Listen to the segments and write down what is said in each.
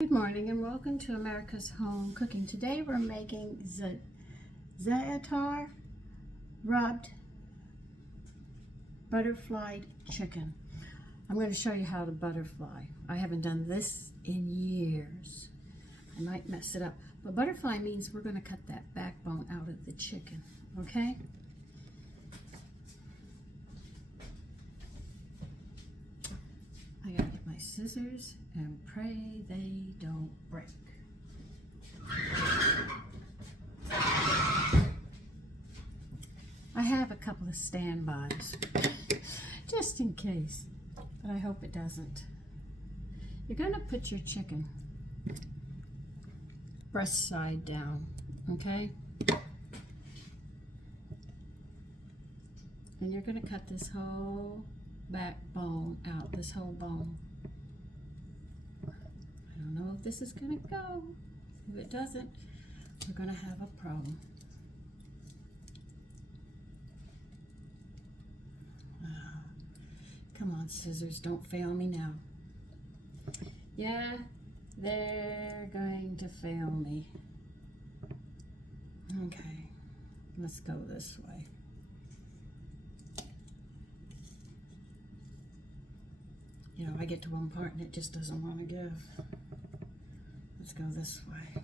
Good morning and welcome to America's Home Cooking. Today we're making Za'atar-Rubbed butterflied chicken. I'm going to show you how to butterfly. I haven't done this in years. I might mess it up. But butterfly means we're going to cut that backbone out of the chicken, okay? I gotta get my scissors and pray they don't break. I have a couple of standbys just in case, but I hope it doesn't. You're gonna put your chicken breast side down, okay? And you're gonna cut this whole backbone out, this whole bone. I don't know if this is gonna go. If it doesn't, we're gonna have a problem. Come on, scissors, don't fail me now. Yeah, they're going to fail me. Okay, let's go this way. You know, I get to one part and it just doesn't want to give. Let's go this way.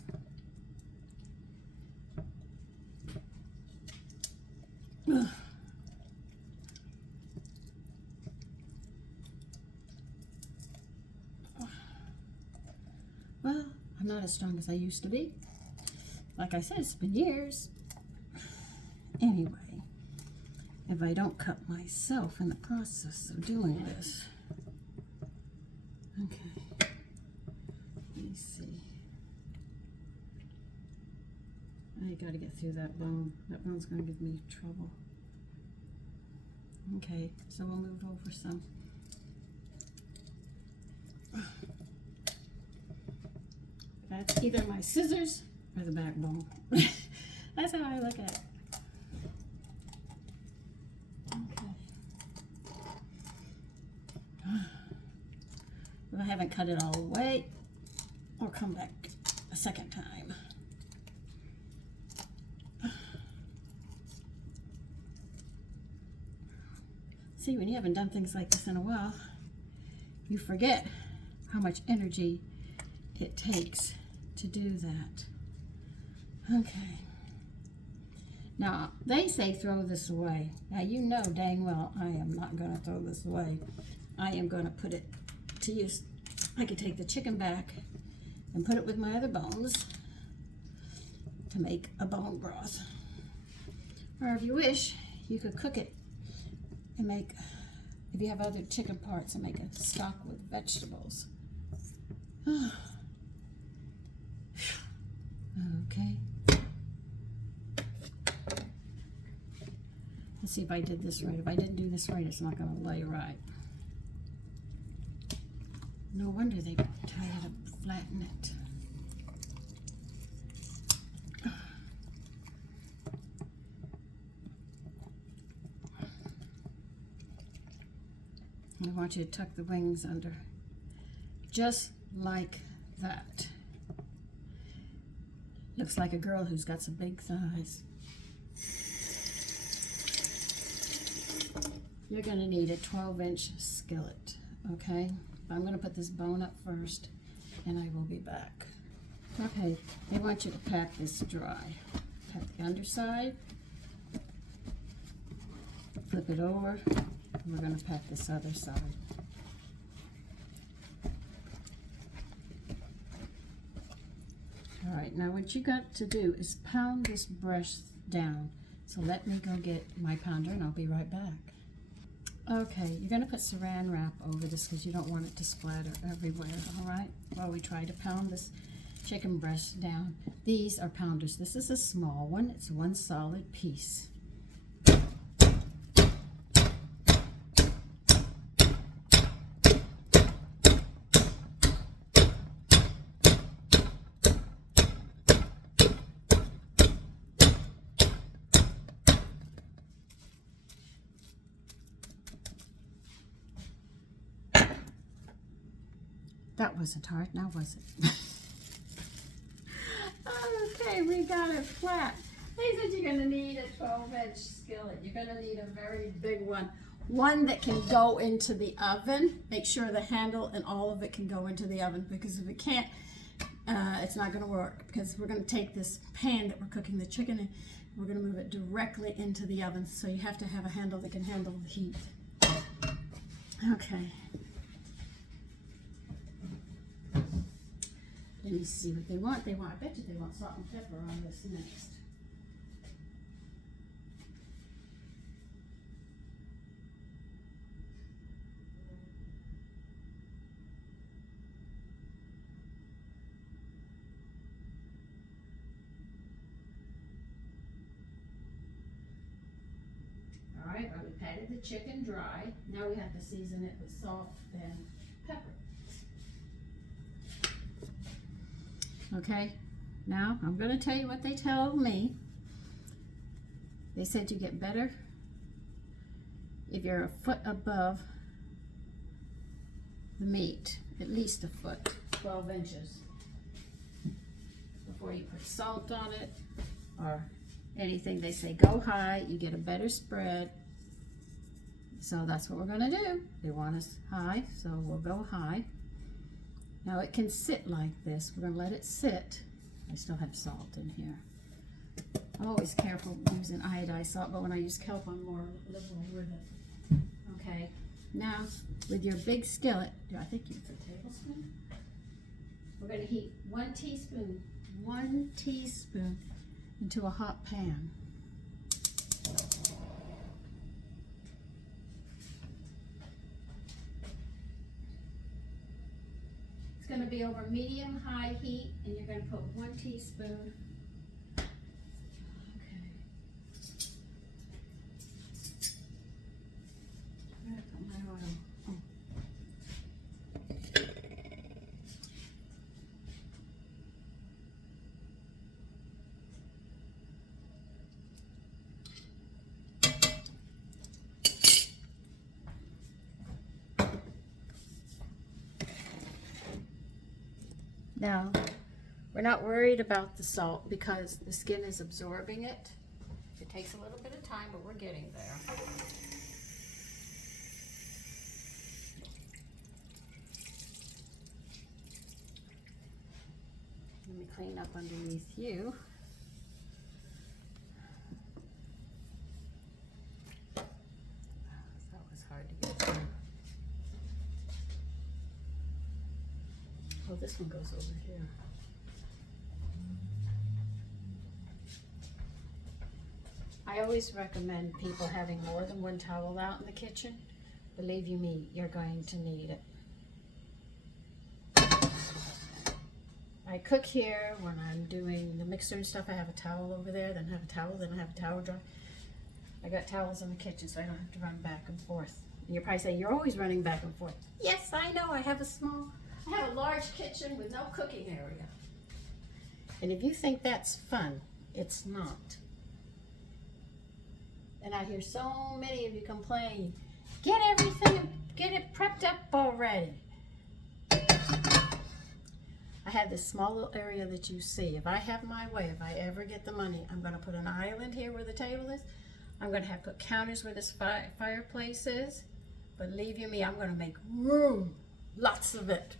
Ugh. Well, I'm not as strong as I used to be. Like I said, it's been years. Anyway, if I don't cut myself in the process of doing this. Okay, let me see. I gotta get through that bone. That bone's gonna give me trouble. Okay, so we'll move over some. That's either my scissors or the backbone. That's how I look at it. Okay. If I haven't cut it all the way, I'll come back a second time. See, when you haven't done things like this in a while, you forget how much energy it takes to do that. Okay. Now, they say throw this away. Now, you know dang well I am not going to throw this away. I am going to put it to use. I could take the chicken back and put it with my other bones to make a bone broth. Or if you wish, you could cook it and make, if you have other chicken parts, and make a stock with vegetables. Okay. Let's see if I did this right. If I didn't do this right, it's not going to lay right. No wonder they tried to flatten it. I want you to tuck the wings under, just like that. Looks like a girl who's got some big thighs. You're going to need a 12-inch skillet, okay? I'm going to put this bone up first, and I will be back. Okay, I want you to pat this dry. Pat the underside, flip it over, and we're going to pat this other side. All right, now what you got to do is pound this breast down. So let me go get my pounder and I'll be right back. Okay, you're gonna put saran wrap over this because you don't want it to splatter everywhere, all right? While we try to pound this chicken breast down. These are pounders. This is a small one. It's one solid piece. That wasn't hard, now was it? Okay, we got it flat. They said you're gonna need a 12-inch skillet. You're gonna need a very big one. One that can go into the oven. Make sure the handle and all of it can go into the oven, because if it can't, it's not gonna work, because we're gonna take this pan that we're cooking the chicken in, we're gonna move it directly into the oven. So you have to have a handle that can handle the heat. Okay. Let me see what they want. I bet you they want salt and pepper on this next. All right, well, we patted the chicken dry. Now we have to season it with salt and pepper. Okay, now I'm going to tell you what they told me. They said you get better if you're a foot above the meat, at least a foot, 12 inches, before you put salt on it or anything. They say go high, you get a better spread. So that's what we're going to do. They want us high, so we'll go high. Now it can sit like this. We're going to let it sit. I still have salt in here. I'm always careful using iodized salt, but when I use kelp, I'm more liberal with it. Okay, now with your big skillet, I think it's a tablespoon. We're going to heat 1 teaspoon into a hot pan. It's going to be over medium-high heat, and you're going to put 1 teaspoon. Okay. Where did I put my oil? Oh. Now, we're not worried about the salt because the skin is absorbing it. It takes a little bit of time, but we're getting there. Let me clean up underneath you. That was hard to get through. Oh, this one goes over here. I always recommend people having more than 1 towel out in the kitchen. Believe you me, you're going to need it. I cook here when I'm doing the mixer and stuff. I have a towel over there, then I have a towel, then I have a towel dry. I got towels in the kitchen so I don't have to run back and forth. And you're probably saying, you're always running back and forth. Yes, I know, I have a large kitchen with no cooking area. And if you think that's fun, it's not. And I hear so many of you complain, get everything, get it prepped up already. I have this small little area that you see. If I have my way, if I ever get the money, I'm going to put an island here where the table is. I'm going to have put counters where this fireplace is. Believe you me, I'm going to make room, lots of it.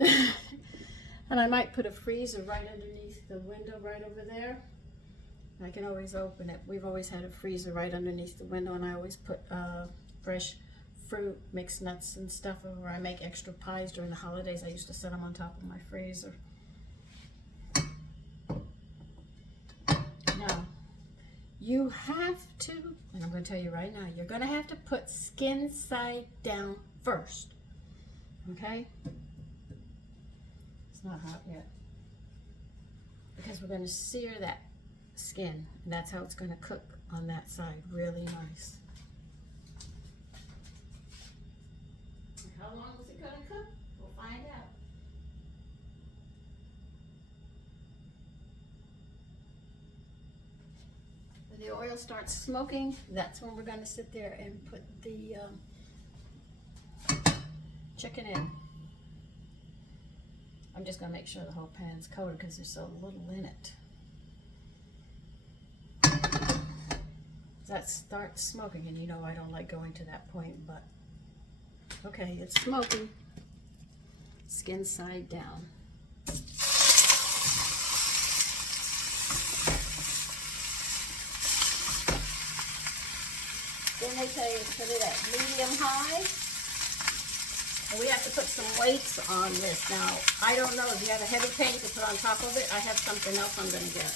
And I might put a freezer right underneath the window right over there. I can always open it. We've always had a freezer right underneath the window, and I always put fresh fruit, mixed nuts and stuff where I make extra pies during the holidays. I used to set them on top of my freezer. Now, you have to, and I'm going to tell you right now, you're going to have to put skin side down first. Okay? It's not hot yet. Because we're going to sear that skin, and that's how it's going to cook on that side really nice. How long is it going to cook? We'll find out. When the oil starts smoking, that's when we're going to sit there and put the chicken in. I'm just going to make sure the whole pan's coated because there's so little in it. that starts smoking, and you know I don't like going to that point, but okay, it's smoking. Skin side down. Then they tell you to put it at medium high. And we have to put some weights on this. Now, I don't know if you have a heavy pan you can put on top of it. I have something else I'm going to get.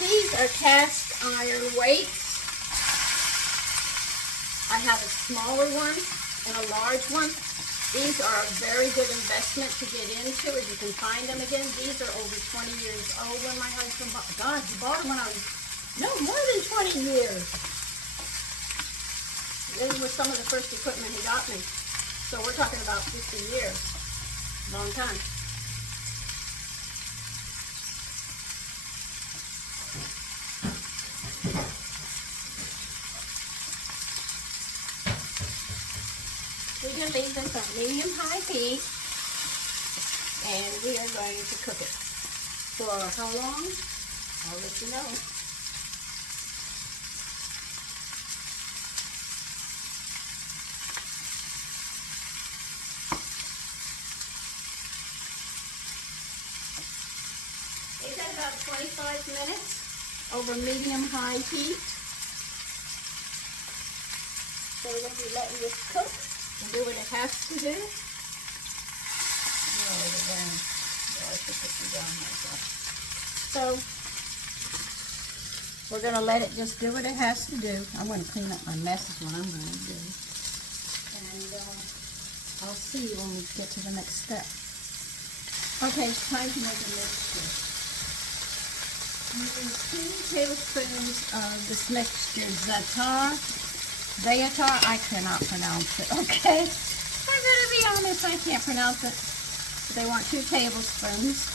These are cast iron weights. I have a smaller one and a large one. These are a very good investment to get into if you can find them again. These are over 20 years old when my husband bought. God, he bought them when I was, no, more than 20 years. These were some of the first equipment he got me. So we're talking about 50 years. Long time. We're going to leave this on medium-high heat, and we are going to cook it. For how long? I'll let you know. It's at about 25 minutes over medium-high heat. So we're going to be letting this cook. And do what it has to do. So we're going to let it just do what it has to do. I'm going to clean up my mess is what I'm going to do. And I'll see you when we get to the next step. Okay, it's time to make a mixture. Use 2 tablespoons of this mixture, Za'atar, I cannot pronounce it, okay? I'm going to be honest, I can't pronounce it. They want 2 tablespoons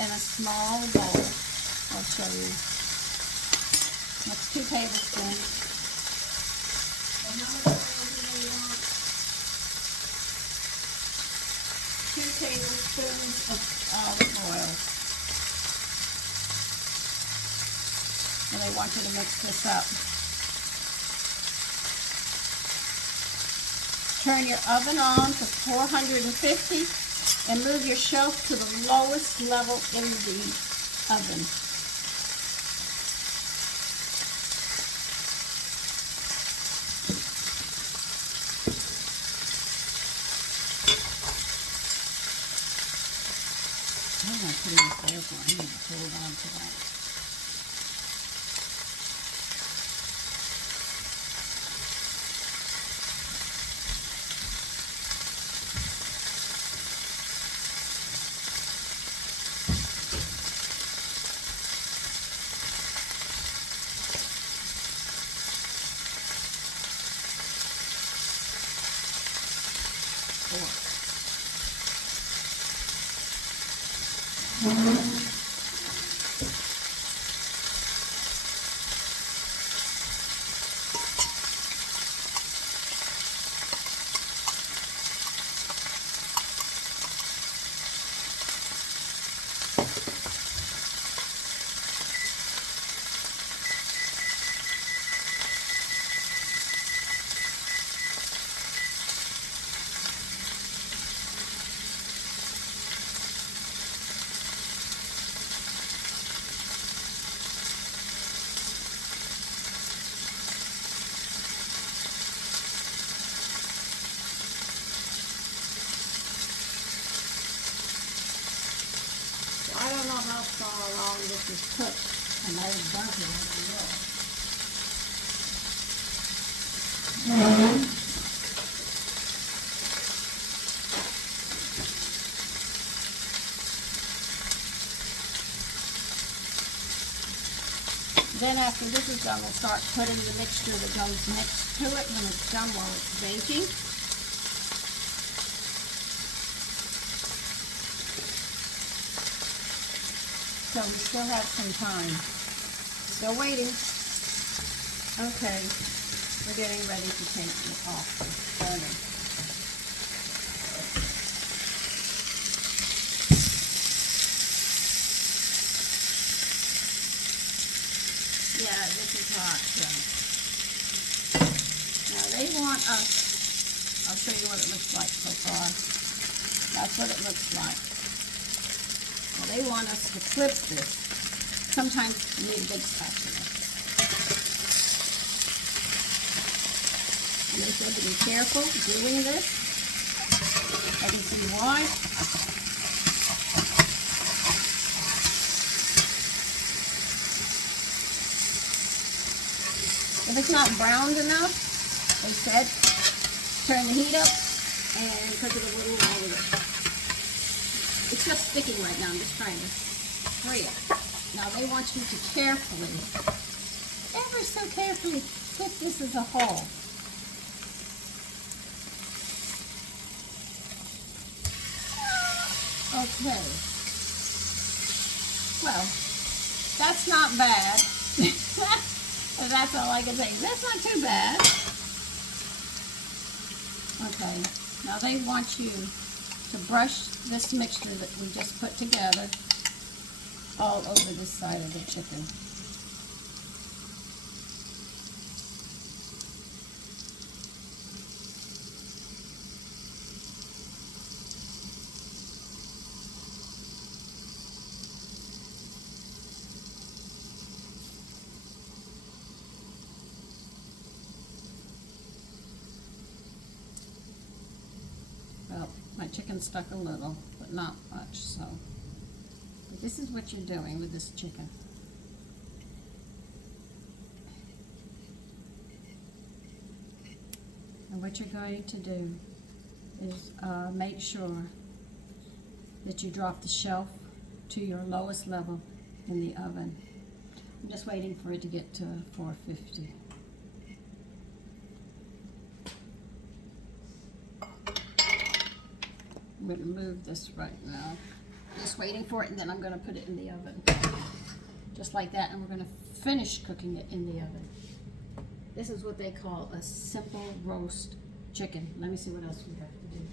in a small bowl. I'll show you. That's 2 tablespoons. And how much oil do they want? 2 tablespoons of olive oil. And they want you to mix this up. Turn your oven on to 450 and move your shelf to the lowest level in the oven. I'm going to put in the fire for I need to hold on to that. I don't know how far along this is cooked. I might have burnt it, I don't know. Then after this is done, we'll start putting the mixture that goes next to it when it's done while it's baking. so we still have some time. Still waiting. Okay, we're getting ready to take it off the burner. Yeah, this is hot. So. Now they want us, I'll show you what it looks like so far. That's what it looks like. Well, they want us to flip this. Sometimes you need a big spatula. And they said to be careful doing this. I can see why. If it's not browned enough, they said, turn the heat up and cook it a little longer. It's just sticking right now. I'm just trying to free it. Now they want you to carefully, ever so carefully, flip this as a whole. Okay. Well, that's not bad. That's all I can say. That's not too bad. Okay. Now they want you to brush this mixture that we just put together all over this side of the chicken. Well, my chicken stuck a little, but not much, so. But this is what you're doing with this chicken. And what you're going to do is make sure that you drop the shelf to your lowest level in the oven. I'm just waiting for it to get to 450. I'm going to move this right now. Just waiting for it, and then I'm going to put it in the oven. Just like that, and we're going to finish cooking it in the oven. This is what they call a simple roast chicken. Let me see what else we have to do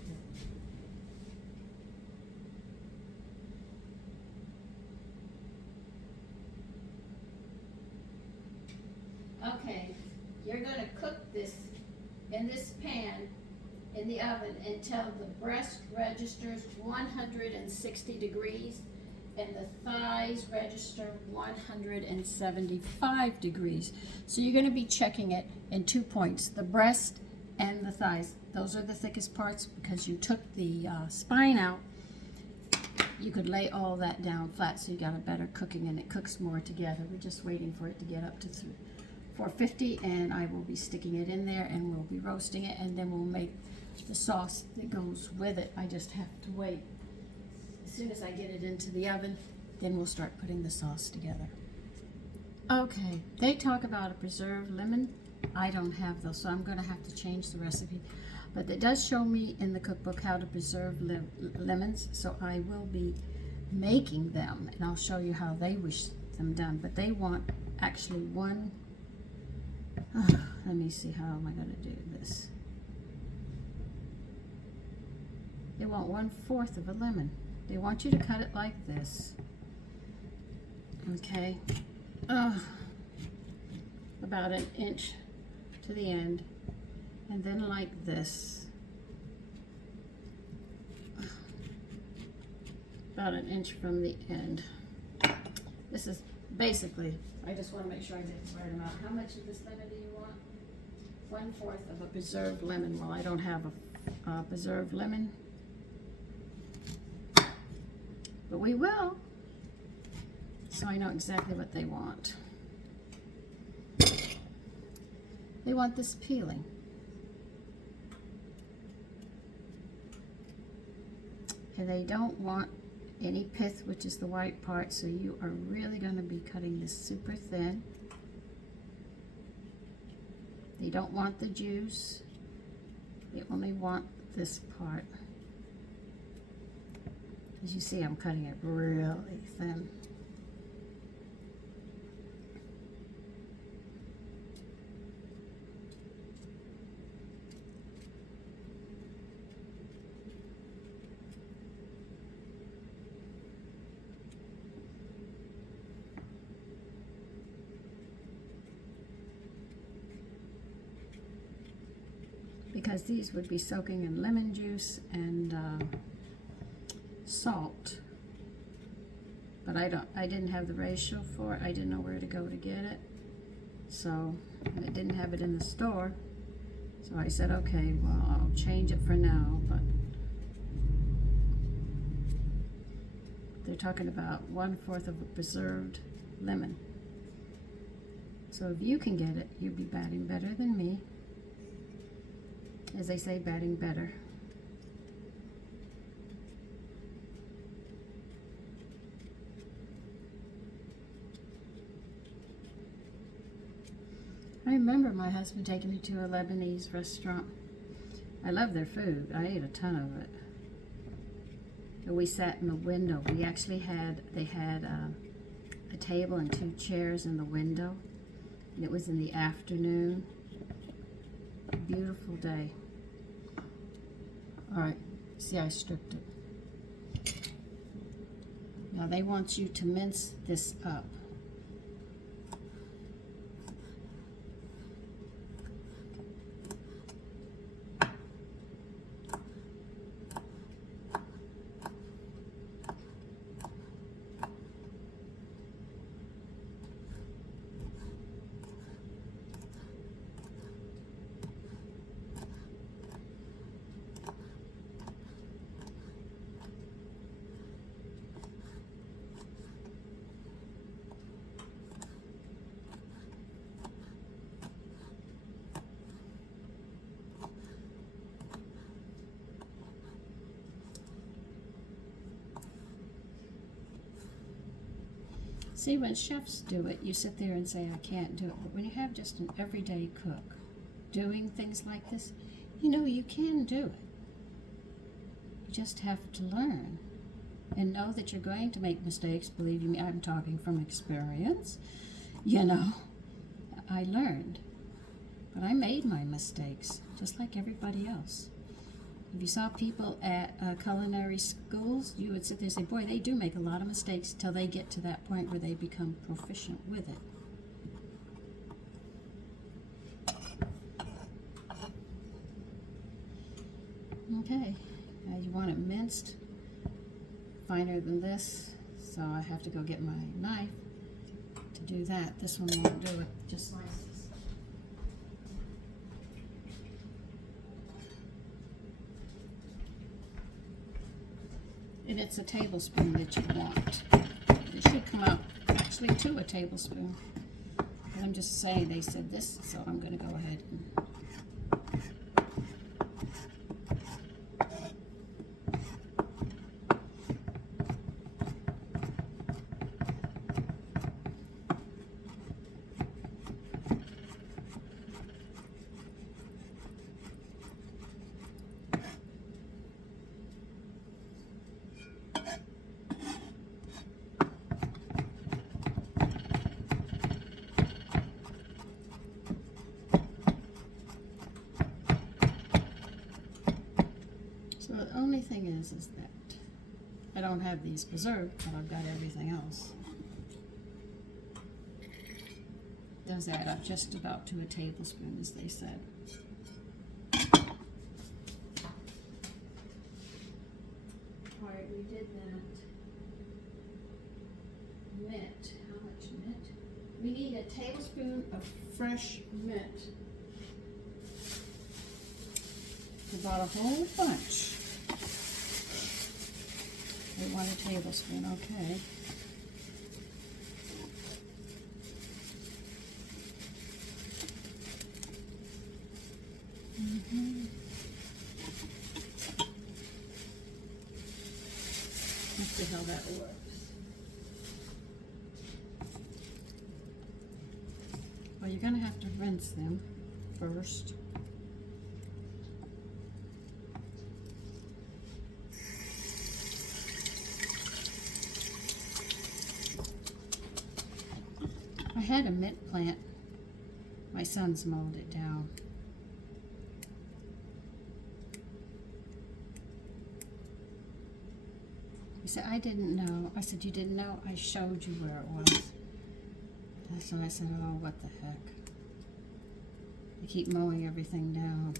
here. Okay, you're going to cook this in this pan in the oven until the breast registers 160 degrees and the thighs register 175 degrees. So you're going to be checking it in 2 points, the breast and the thighs. Those are the thickest parts because you took the spine out. You could lay all that down flat so you got a better cooking and it cooks more together. We're just waiting for it to get up to 450 and I will be sticking it in there and we'll be roasting it and then we'll make the sauce that goes with it. I just have to wait. As soon as I get it into the oven, then we'll start putting the sauce together. Okay, they talk about a preserved lemon. I don't have those, so I'm going to have to change the recipe. But it does show me in the cookbook how to preserve lemons, so I will be making them, and I'll show you how they wish them done. But they want actually one, let me see, how am I going to do this? They want 1/4 of a lemon. They want you to cut it like this. Okay. About 1 inch to the end. And then like this. About 1 inch from the end. This is basically, I just want to make sure I get the right amount. How much of this lemon do you want? 1/4 of a preserved lemon. Well, I don't have a preserved lemon. But we will, so I know exactly what they want. They want this peeling. And they don't want any pith, which is the white part, so you are really going to be cutting this super thin. They don't want the juice. They only want this part. As you see, I'm cutting it really thin. because these would be soaking in lemon juice and salt. But I didn't have the ratio for it. I didn't know where to go to get it. So, and it didn't have it in the store. So I said, okay, well, I'll change it for now, but they're talking about 1/4 of a preserved lemon. So if you can get it, you'll be batting better than me. As they say, batting better. I remember my husband taking me to a Lebanese restaurant. I love their food. I ate a ton of it. And we sat in the window. We actually they had a table and 2 chairs in the window. And it was in the afternoon. A beautiful day. All right, see, I stripped it. Now they want you to mince this up. See, when chefs do it, you sit there and say, I can't do it. But when you have just an everyday cook doing things like this, you know you can do it. You just have to learn and know that you're going to make mistakes. Believe me, I'm talking from experience. You know, I learned, but I made my mistakes just like everybody else. If you saw people at culinary schools, you would sit there and say, boy, they do make a lot of mistakes till they get to that point where they become proficient with it. Okay, now you want it minced finer than this, so I have to go get my knife to do that. This one won't do it, just slices. And it's a tablespoon that you want. It should come out actually to a tablespoon. But I'm just saying they said this, so I'm going to go ahead and so the only thing is that I don't have these preserved, but I've got everything else. It does add up just about to a tablespoon, as they said. All right, we did that. Mint. How much mint? We need a tablespoon of fresh mint. About a whole bunch. We want a tablespoon, okay. Let's see how that works. Well, you're going to have to rinse them first. I had a mint plant. My son's mowed it down. He said, I didn't know. I said, you didn't know? I showed you where it was. So I said, oh, what the heck. They keep mowing everything down.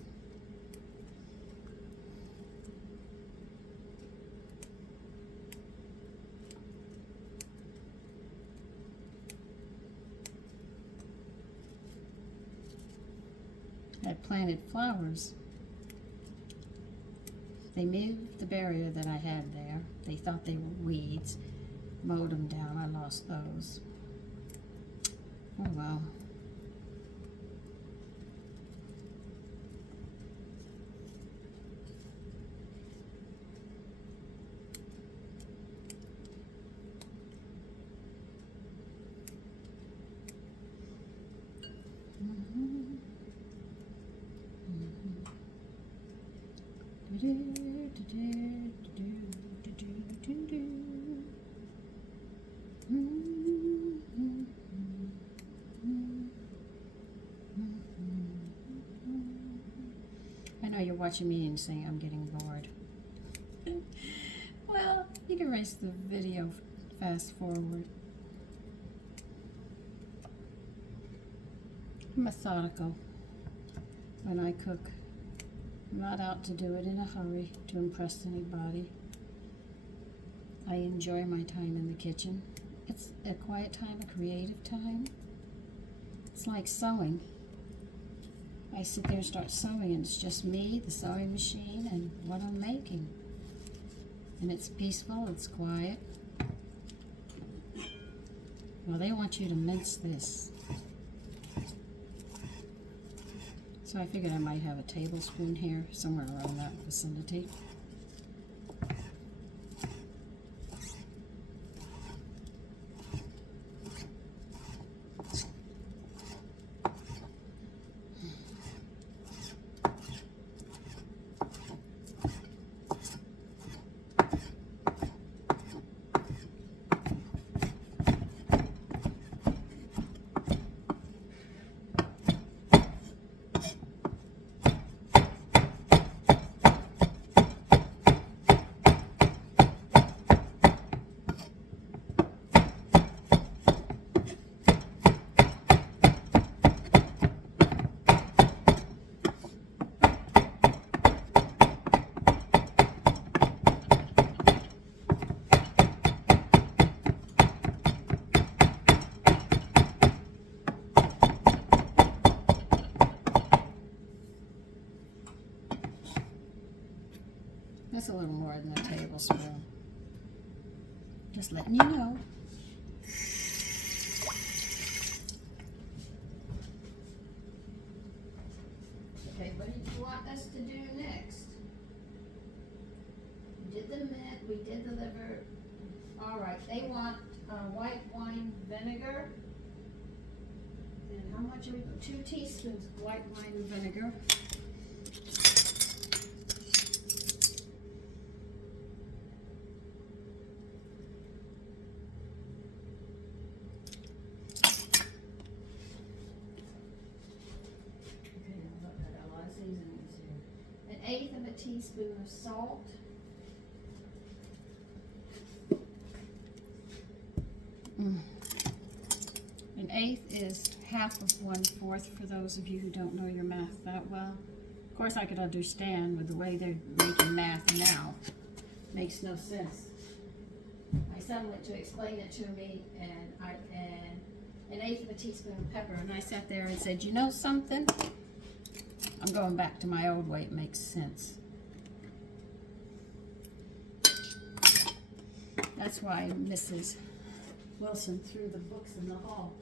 planted flowers. They moved the barrier that I had there. They thought they were weeds. Mowed them down. I lost those. Oh well. I know you're watching me and saying I'm getting bored. Well, you can erase the video, fast forward. I'm methodical when I cook. I'm not out to do it in a hurry to impress anybody. I enjoy my time in the kitchen. It's a quiet time, a creative time. It's like sewing. I sit there and start sewing, and it's just me, the sewing machine, and what I'm making. And it's peaceful, it's quiet. Well, they want you to mince this. So I figured I might have a tablespoon here, somewhere around that vicinity. That's a little more than a tablespoon. Just letting you know. Okay, what did you want us to do next? We did the mint, we did the liver. All right, they want white wine vinegar. And how much are we? 2 teaspoons of white wine vinegar. An 1/8 of a teaspoon of salt. An 1/8 is half of 1/4 for those of you who don't know your math that well. Of course, I could understand with the way they're making math now. Makes no sense. My son went to explain it to me, and an 1/8 of a teaspoon of pepper, and I sat there and said, you know something? I'm going back to my old way. It makes sense. That's why Mrs. Wilson threw the books in the hall.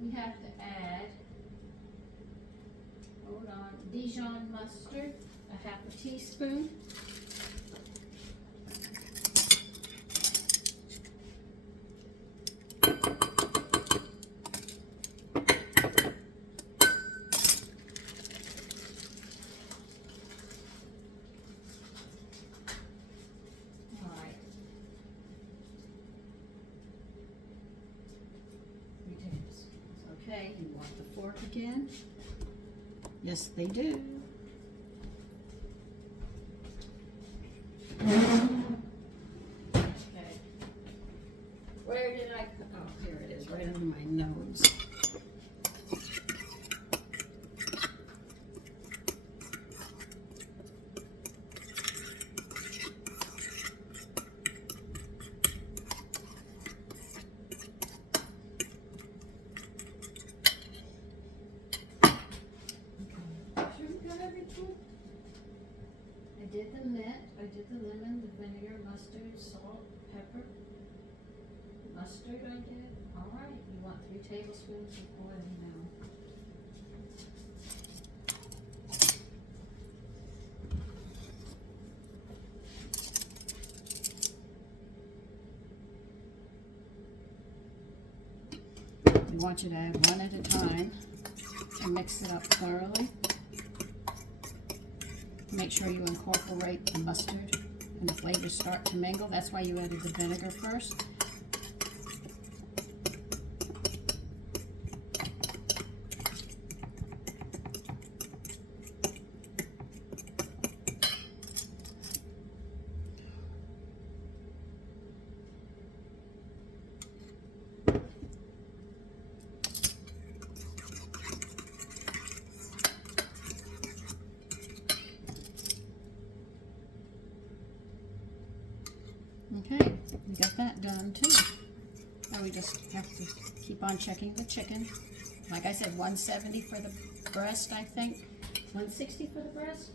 We have to add, hold on, Dijon mustard, a 1/2 teaspoon. Okay, you want the fork again? Yes, they do. Okay. Where did I put? Oh, here it is, right under my nose. did the lemon, the vinegar, mustard, salt, pepper. Mustard I did. All right, you want 3 tablespoons of oil now. We want you to add one at a time and mix it up thoroughly. Make sure you incorporate the mustard and the flavors start to mingle. That's why you added the vinegar first. Okay, we got that done too. Now we just have to keep on checking the chicken. Like I said, 170 for the breast, I think. 160 for the breast?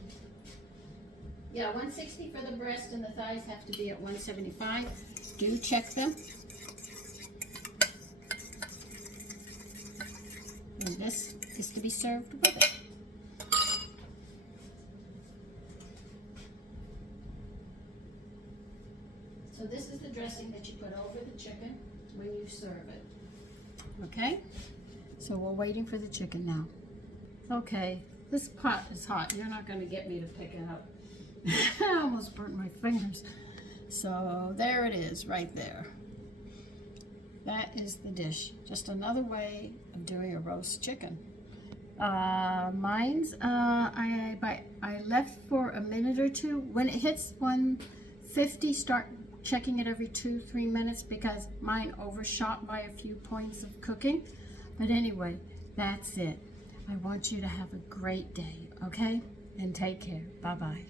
Yeah, 160 for the breast, and the thighs have to be at 175. Do check them. And this is to be served with it. So this is the dressing that you put over the chicken when you serve it. Okay? So we're waiting for the chicken now. Okay, this pot is hot. You're not going to get me to pick it up. I almost burnt my fingers. So there it is, right there. That is the dish. Just another way of doing a roast chicken. Mine's, I left for a minute or two. When it hits 150, start checking it every 2-3 minutes because mine overshot by a few points of cooking. But anyway, that's it. I want you to have a great day, okay? And take care. Bye-bye.